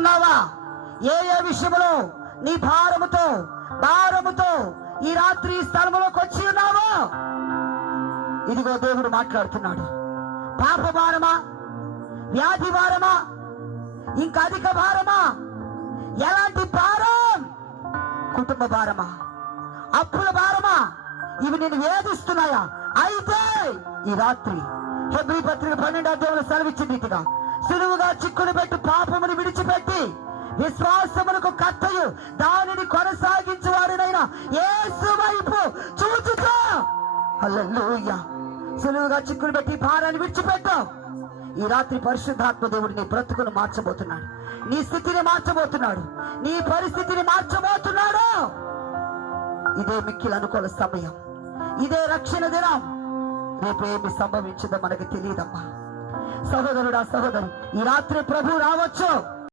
ఉన్నావా? ఏ విషయంలో నీ భారముతో ఈ రాత్రి ఈ స్థలంలోకి వచ్చి ఉన్నావో? ఇదిగో దేవుడు మాట్లాడుతున్నాడు. పాప భారమా, వ్యాధి భారమా, ఇంకా అధిక భారమా, ఎలాంటి భారం? కుటుంబ భారమా, అప్పుల భారమా, ఇవి నేను వేధిస్తున్నాయా? అయితే ఈ రాత్రి హెబ్రీ పత్రిక 12వ అధ్యాయంలో సెలవిచ్చిన రీతిగా సులువుగా చిక్కులు పెట్టి పాపమును విడిచిపెట్టి విశ్వాసమునకు కర్తయు దానిని కొనసాగించువాడినైనా యేసు వైపు చూచుతా. హల్లెలూయా. సులువుగా చిక్కులు పెట్టి భారాన్ని విడిచిపెట్టు. ఈ రాత్రి పరిశుద్ధాత్మ దేవుడు నీ బ్రతుకును మార్చబోతున్నాడు, నీ స్థితిని మార్చబోతున్నాడు, నీ పరిస్థితిని మార్చబోతున్నాడు. ఇదే మిక్కిలి అనుకూల సమయం, ఇదే రక్షణ దినం. రేపు ఏమి సంభవించిందో మనకి తెలియదమ్మా. సహోదరుడా, సహోదరు, ఈ రాత్రి ప్రభు రావచ్చు.